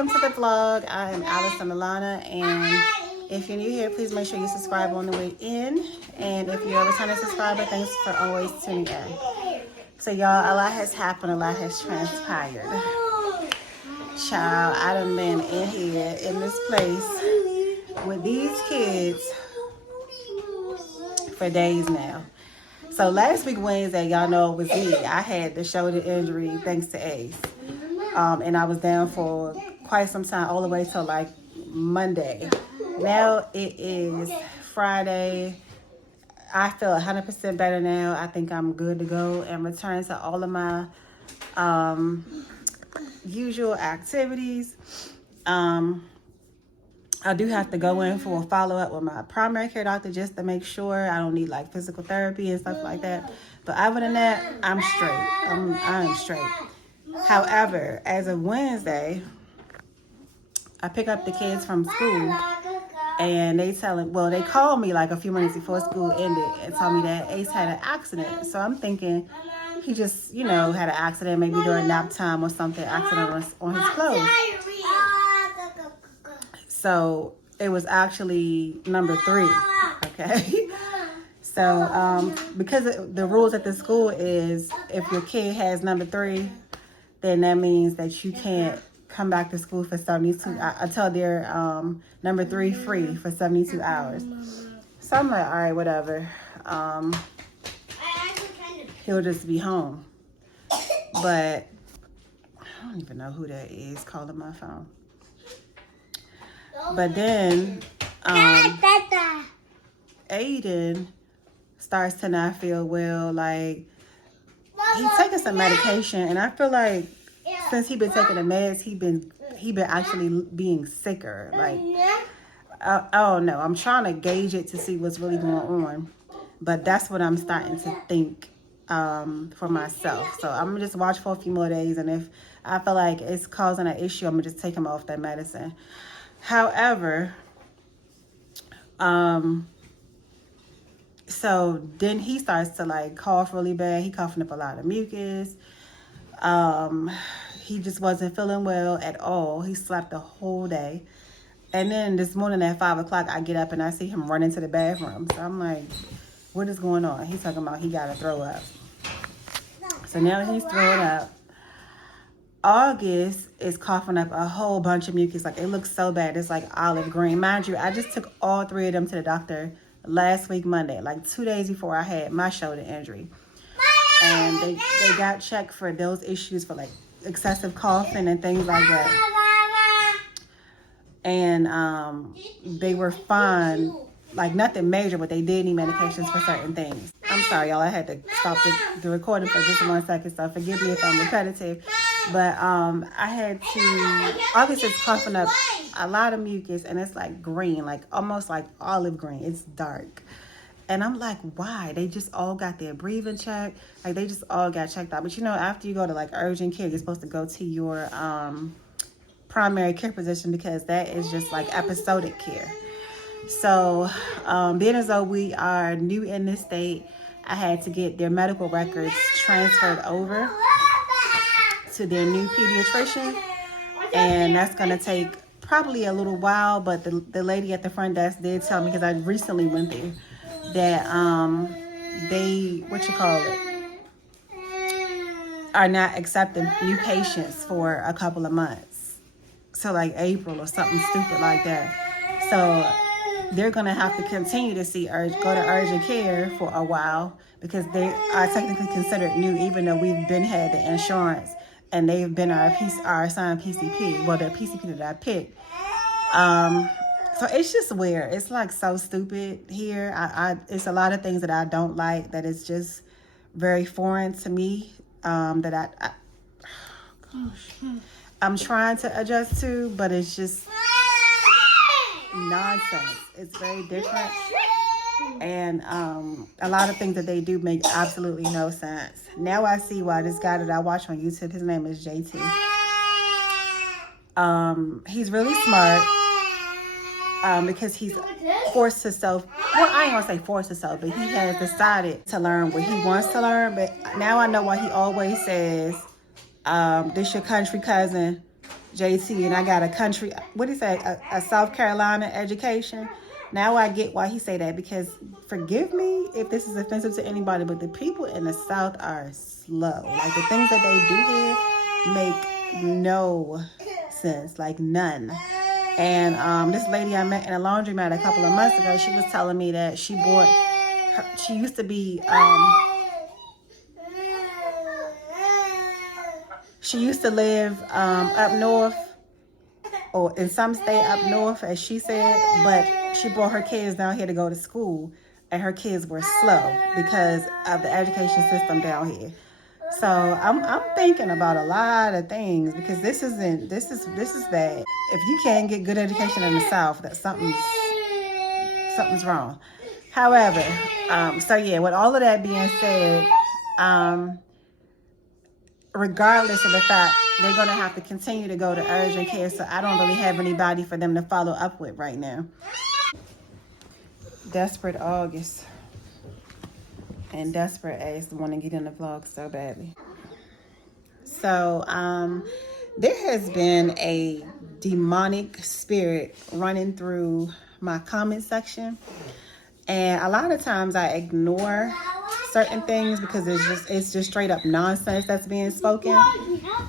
welcome to the vlog. I am Allison Alanna, and if you're new here, please make sure you subscribe on the way in. And if you're a returning subscriber, thanks for always tuning in. So y'all, a lot has happened, a lot has transpired. Child, I done been in here in this place with these kids for days now. So last week Wednesday, y'all know it was me. I had the shoulder injury thanks to Ace. And I was down for quite some time, all the way till like Monday. Now it is Friday. I feel 100% better now. I think I'm good to go and return to all of my usual activities. I do have to go in for a follow-up with my primary care doctor just to make sure I don't need like physical therapy and stuff like that. But other than that, I'm straight. I'm straight. However, as of Wednesday, I pick up the kids from school and they called me like a few minutes before school ended and told me that Ace had an accident. So I'm thinking he just, had an accident, maybe during nap time or something, accident on his clothes. So it was actually number 3, okay? So because the rules at the school is if your kid has number 3, then that means that you can't come back to school for 72 until they're number 3 free for 72 hours. So I'm like, all right, whatever. He'll just be home. But I don't even know who that is calling my phone. But then Aiden starts to not feel well. Like, he's taking some medication, and I feel like since he's been taking the meds, he been actually being sicker. Like, I don't know. I'm trying to gauge it to see what's really going on, but that's what I'm starting to think for myself. So I'm gonna just watch for a few more days, and if I feel like it's causing an issue, I'm gonna just take him off that medicine. However, so then he starts to like cough really bad. He coughing up a lot of mucus. He just wasn't feeling well at all. He slept the whole day. And then this morning at 5 o'clock, I get up and I see him run into the bathroom. So I'm like, what is going on? He's talking about he got to throw up. So now he's throwing up. August is coughing up a whole bunch of mucus. Like, it looks so bad. It's like olive green. Mind you, I just took all 3 of them to the doctor last week, Monday, like 2 days before I had my shoulder injury. And they got checked for those issues for like excessive coughing and things like that. And they were fine. Like, nothing major, but they did need medications for certain things. I'm sorry, y'all. I had to stop the recording for just 1 second, so forgive me if I'm repetitive. But I had to, August is coughing up a lot of mucus, and it's like green, like almost like olive green. It's dark. And I'm like, why? They just all got their breathing checked. Like, they just all got checked out. But after you go to like urgent care, you're supposed to go to your primary care physician, because that is just like episodic care. So being as though we are new in this state, I had to get their medical records transferred over to their new pediatrician, and that's going to take probably a little while. But the lady at the front desk did tell me, because I recently went there, that they are not accepting new patients for a couple of months, so like April or something stupid like that. So they're gonna have to continue to go to urgent care for a while, because they are technically considered new, even though we've been had the insurance and they've been our assigned PCP. Well, the PCP that I picked. So it's just weird. It's like so stupid here. It's a lot of things that I don't like, that is just very foreign to me. That I'm trying to adjust to, but it's just nonsense. It's very different, and a lot of things that they do make absolutely no sense. Now I see why this guy that I watch on YouTube, his name is JT. He's really smart, because he's forced himself, well, I ain't gonna say forced himself, but he has decided to learn what he wants to learn. But now I know why he always says, this your country cousin, JT, and I got a country, what do you say, a South Carolina education. Now I get why he say that, because forgive me if this is offensive to anybody, but the people in the South are slow. Like the things that they do here make no sense, like none. And this lady I met in a laundromat a couple of months ago, she was telling me that she used to be, she used to live up north, or in some state up north, as she said, but she brought her kids down here to go to school, and her kids were slow because of the education system down here. So I'm thinking about a lot of things, because this is bad. If you can't get good education in the South, that something's wrong. However, so yeah, with all of that being said, regardless of the fact, they're going to have to continue to go to urgent care, so I don't really have anybody for them to follow up with right now. Desperate August. And Desperate as the one to get in the vlog so badly. So, there has been a demonic spirit running through my comment section. And a lot of times I ignore certain things because it's just straight up nonsense that's being spoken.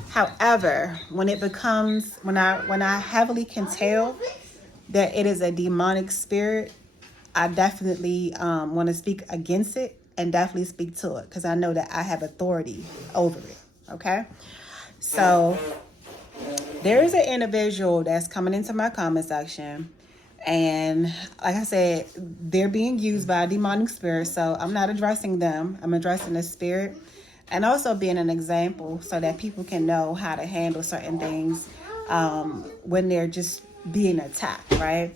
However, when it becomes, when I heavily can tell that it is a demonic spirit, I definitely want to speak against it and definitely speak to it, because I know that I have authority over it. Okay, so there is an individual that's coming into my comment section, and like I said, they're being used by a demonic spirit. So I'm not addressing them. I'm addressing the spirit, and also being an example so that people can know how to handle certain things when they're just being attacked, right?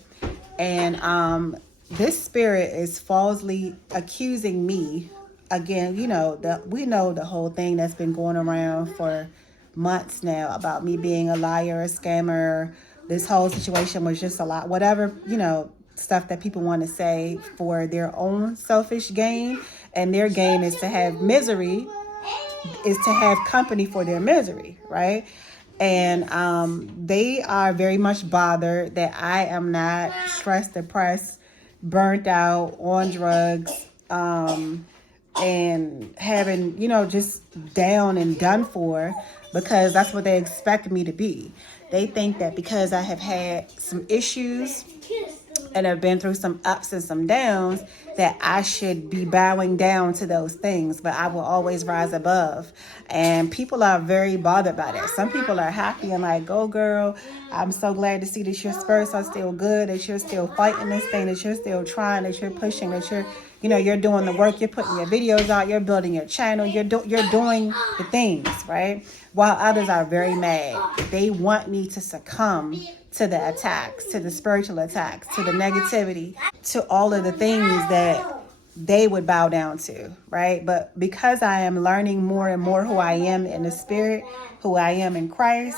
And this spirit is falsely accusing me. Again, we know the whole thing that's been going around for months now about me being a liar, a scammer. This whole situation was just a lot, whatever, stuff that people want to say for their own selfish gain. And their gain is to have misery, is to have company for their misery, right? And they are very much bothered that I am not stressed, depressed, burnt out, on drugs, and having, just down and done for, because that's what they expect me to be. They think that because I have had some issues and have been through some ups and some downs, that I should be bowing down to those things, but I will always rise above. And people are very bothered by that. Some people are happy and like, go girl, I'm so glad to see that your spirits are still good, that you're still fighting this thing, that you're still trying, that you're pushing, that you're doing the work, you're putting your videos out, you're building your channel, you're doing the things, right? While others are very mad. They want me to succumb to the attacks, to the spiritual attacks, to the negativity, to all of the things that they would bow down to, right? But because I am learning more and more who I am in the spirit, who I am in Christ,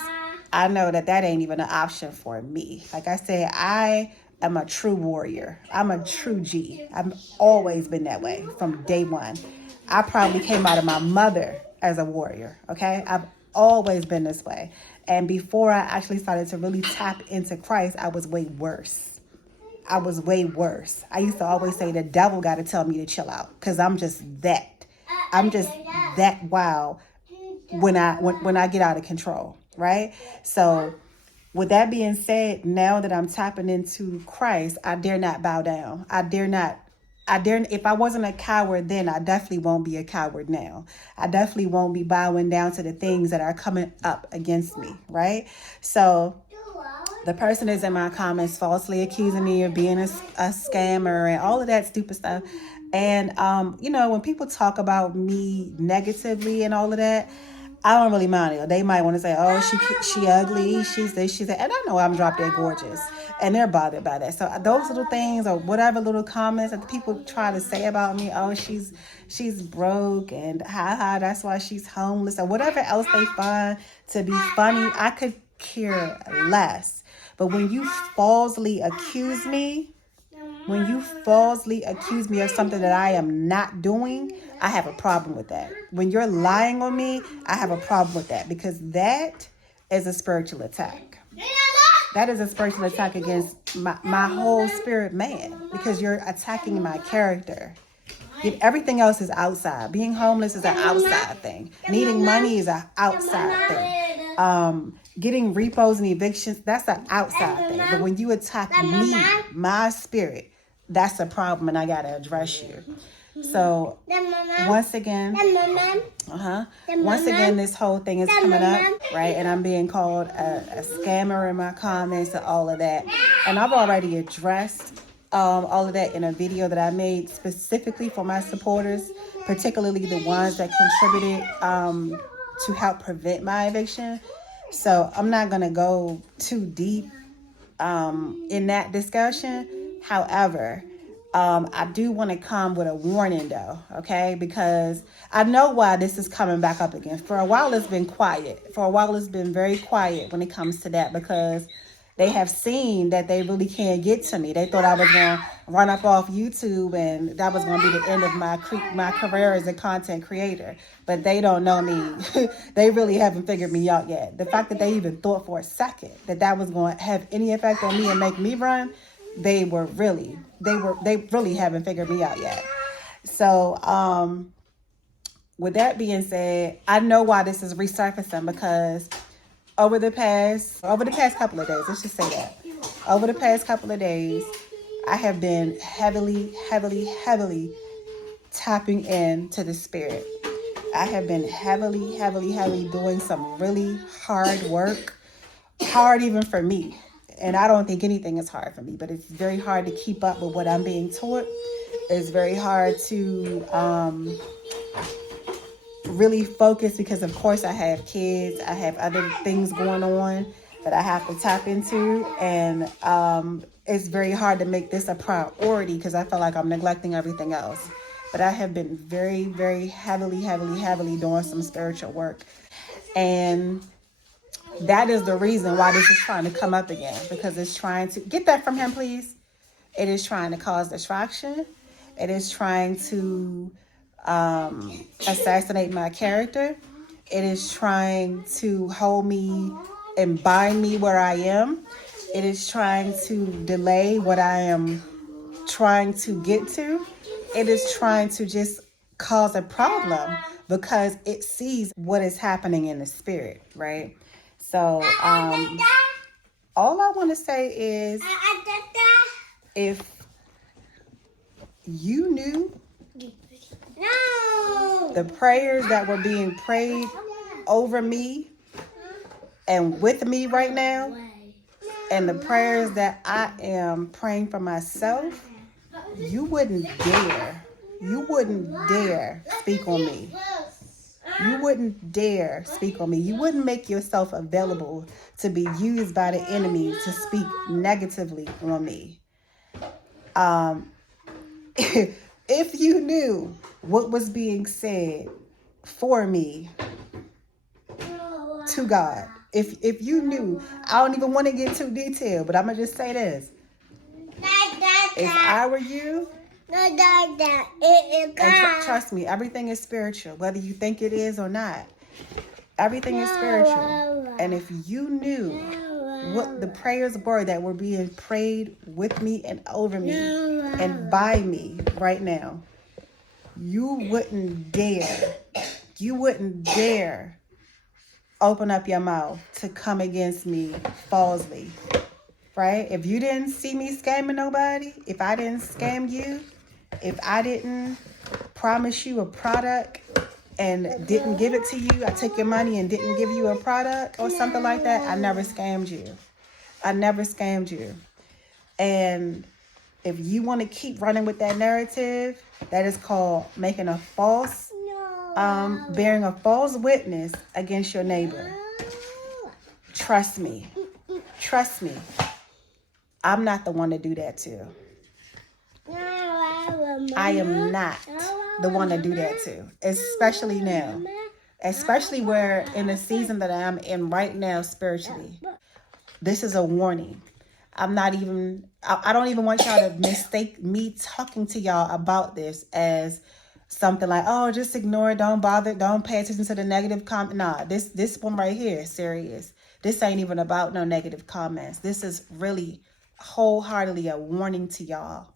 I know that ain't even an option for me. Like I said, I am a true warrior. I'm a true G. I've always been that way from day one. I probably came out of my mother as a warrior, okay? I've always been this way. And before I actually started to really tap into Christ, I was way worse. I used to always say the devil got to tell me to chill out, because I'm just that wild when I get out of control, right? So with that being said, now that I'm tapping into Christ, I dare not bow down. If I wasn't a coward then, I definitely won't be a coward now. I definitely won't be bowing down to the things that are coming up against me, right? So the person is in my comments falsely accusing me of being a scammer and all of that stupid stuff. And, when people talk about me negatively and all of that, I don't really mind it. They might want to say, oh, she ugly, she's this, she's that. And I know I'm drop dead gorgeous. And they're bothered by that. So those little things, or whatever little comments that people try to say about me, oh, she's broke, and that's why she's homeless, or whatever else they find to be funny, I could care less. But when you falsely accuse me of something that I am not doing, I have a problem with that. When you're lying on me, I have a problem with that, because that is a spiritual attack. That is a spiritual attack against my whole spirit man, because you're attacking my character. Everything else is outside. Being homeless is an outside thing. Needing money is an outside thing. Getting repos and evictions, that's an outside thing. But when you attack me, my spirit, that's a problem, and I gotta address you. So once again, this whole thing is coming up, right? And I'm being called a scammer in my comments and all of that. And I've already addressed all of that in a video that I made specifically for my supporters, particularly the ones that contributed to help prevent my eviction. So I'm not going to go too deep in that discussion. However, I do want to come with a warning though, okay? Because I know why this is coming back up again. For a while it's been quiet. For a while it's been very quiet when it comes to that, because they have seen that they really can't get to me. They thought I was going to run up off YouTube and that was going to be the end of my career as a content creator. But they don't know me. They really haven't figured me out yet. The fact that they even thought for a second that that was going to have any effect on me and make me run, they really haven't figured me out yet. So with that being said, I know why this is resurfacing, because over the past couple of days, let's just say that. Over the past couple of days, I have been heavily tapping into the spirit. I have been heavily doing some really hard work. Hard even for me. And I don't think anything is hard for me, but it's very hard to keep up with what I'm being taught. It's very hard to really focus, because of course I have kids, I have other things going on that I have to tap into, and it's very hard to make this a priority because I feel like I'm neglecting everything else. But I have been very heavily doing some spiritual work, and that is the reason why this is trying to come up again, because it's trying to get that from him, please. It is trying to cause distraction. It is trying to assassinate my character. It is trying to hold me and bind me where I am. It is trying to delay what I am trying to get to. It is trying to just cause a problem because it sees what is happening in the spirit, right? So all I want to say is, if you knew the prayers that were being prayed over me and with me right now, and the prayers that I am praying for myself, you wouldn't dare speak on me. You wouldn't dare speak on me. You wouldn't make yourself available to be used by the enemy to speak negatively on me. If you knew what was being said for me to God, if you knew, I don't even want to get too detailed, but I'm going to just say this. If I were you, and trust me, everything is spiritual, whether you think it is or not. Everything is spiritual. And if you knew what the prayers were that were being prayed with me and over me and by me right now, you wouldn't dare open up your mouth to come against me falsely, right? If you didn't see me scamming nobody, if I didn't scam you, if I didn't promise you a product and didn't give it to you, I took your money and didn't give you a product or something like that, I never scammed you. And if you want to keep running with that narrative, that is called making a false, bearing a false witness against your neighbor. Trust me. I'm not the one to do that to. I am not the one to do that to, especially now. Especially where in the season that I'm in right now spiritually. This is a warning. I don't even want y'all to mistake me talking to y'all about this as something like, oh, just ignore it, don't bother, don't pay attention to the negative comment. Nah, this one right here is serious. This ain't even about no negative comments. This is really wholeheartedly a warning to y'all,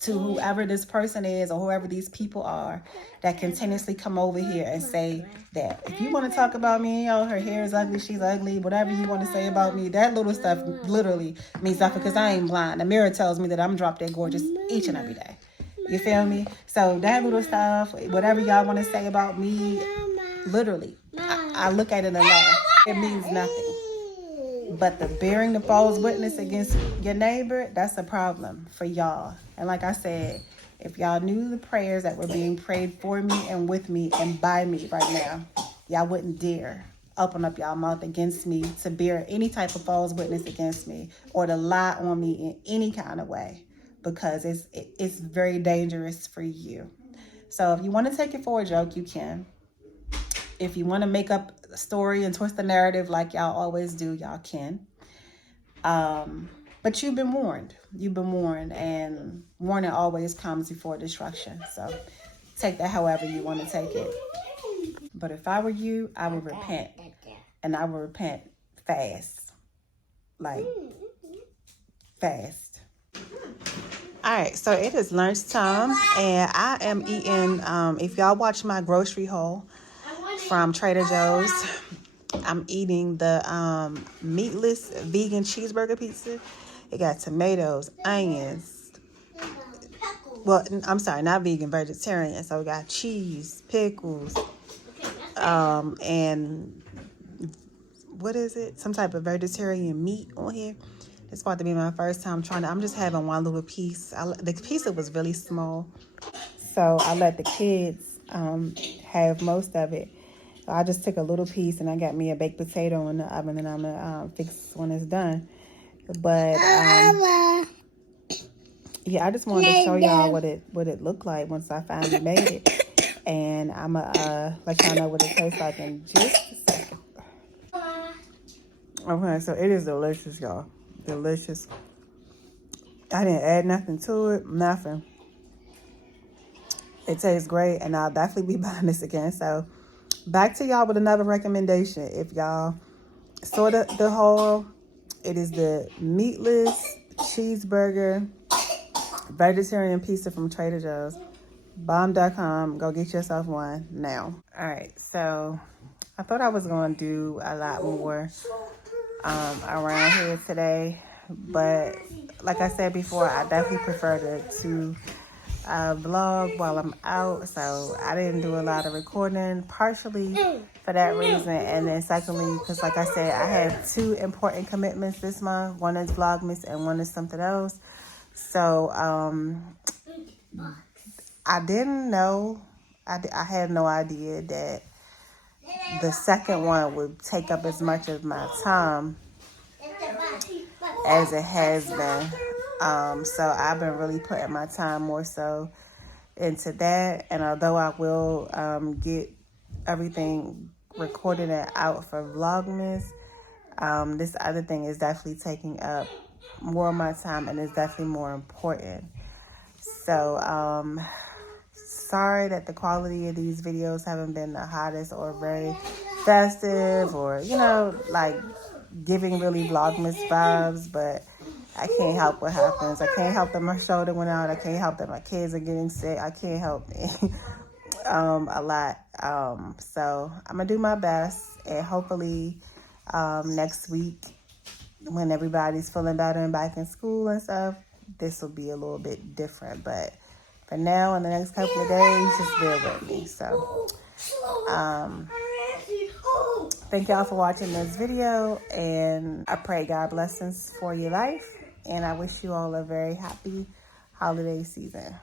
to whoever this person is or whoever these people are that continuously come over here and say that if you want to talk about me, her hair is ugly, she's ugly, whatever you want to say about me, that little stuff literally means nothing, because I ain't blind. The mirror tells me that I'm drop dead gorgeous each and every day. You feel me? So that little stuff, whatever y'all want to say about me, literally, I look at it and laugh. It means nothing. But the bearing the false witness against your neighbor, that's a problem for y'all. And like I said, if y'all knew the prayers that were being prayed for me and with me and by me right now, y'all wouldn't dare open up y'all mouth against me to bear any type of false witness against me or to lie on me in any kind of way, because it's very dangerous for you. So if you want to take it for a joke, you can. If you want to make up a story and twist the narrative like y'all always do, y'all can. But you've been warned. You've been warned, and warning always comes before destruction. So take that however you want to take it. But if I were you, I would repent. And I would repent fast. Like, fast. All right, so it is lunchtime, and I am eating, if y'all watch my grocery haul from Trader Joe's, I'm eating the meatless vegan cheeseburger pizza. It got tomatoes, onions. Well, I'm sorry, not vegan, vegetarian. So we got cheese, pickles, and what is it? Some type of vegetarian meat on here. It's about to be my first time trying it. I'm just having one little piece. The pizza was really small, so I let the kids have most of it. So I just took a little piece, and I got me a baked potato in the oven, and I'm gonna fix when it's done. But yeah, I just wanted to show y'all what it looked like once I finally made it, and I'm gonna let y'all know what it tastes like in just a second. Okay, so it is delicious, y'all. Delicious. I didn't add nothing to it, nothing. It tastes great, and I'll definitely be buying this again. So back to y'all with another recommendation. If y'all saw the haul, it is the meatless cheeseburger vegetarian pizza from Trader Joe's. Bomb.com. Go get yourself one now. All right, so I thought I was going to do a lot more around here today, but like I said before, I definitely prefer to vlog while I'm out, so I didn't do a lot of recording, partially for that reason, and then secondly because like I said, I have 2 important commitments this month. One is Vlogmas and one is something else. So I didn't know, I had no idea that the second one would take up as much of my time as it has been. So I've been really putting my time more so into that. And although I will get everything recorded and out for Vlogmas, this other thing is definitely taking up more of my time and is definitely more important. So sorry that the quality of these videos haven't been the hottest or very festive or, you know, like giving really Vlogmas vibes, but I can't help what happens. I can't help that my shoulder went out. I can't help that my kids are getting sick. I can't help a lot. So I'm gonna do my best, and hopefully next week when everybody's feeling better and back in school and stuff, this will be a little bit different. But for now, in the next couple of days, just bear with me. So thank y'all for watching this video, and I pray God blessings for your life, and I wish you all a very happy holiday season.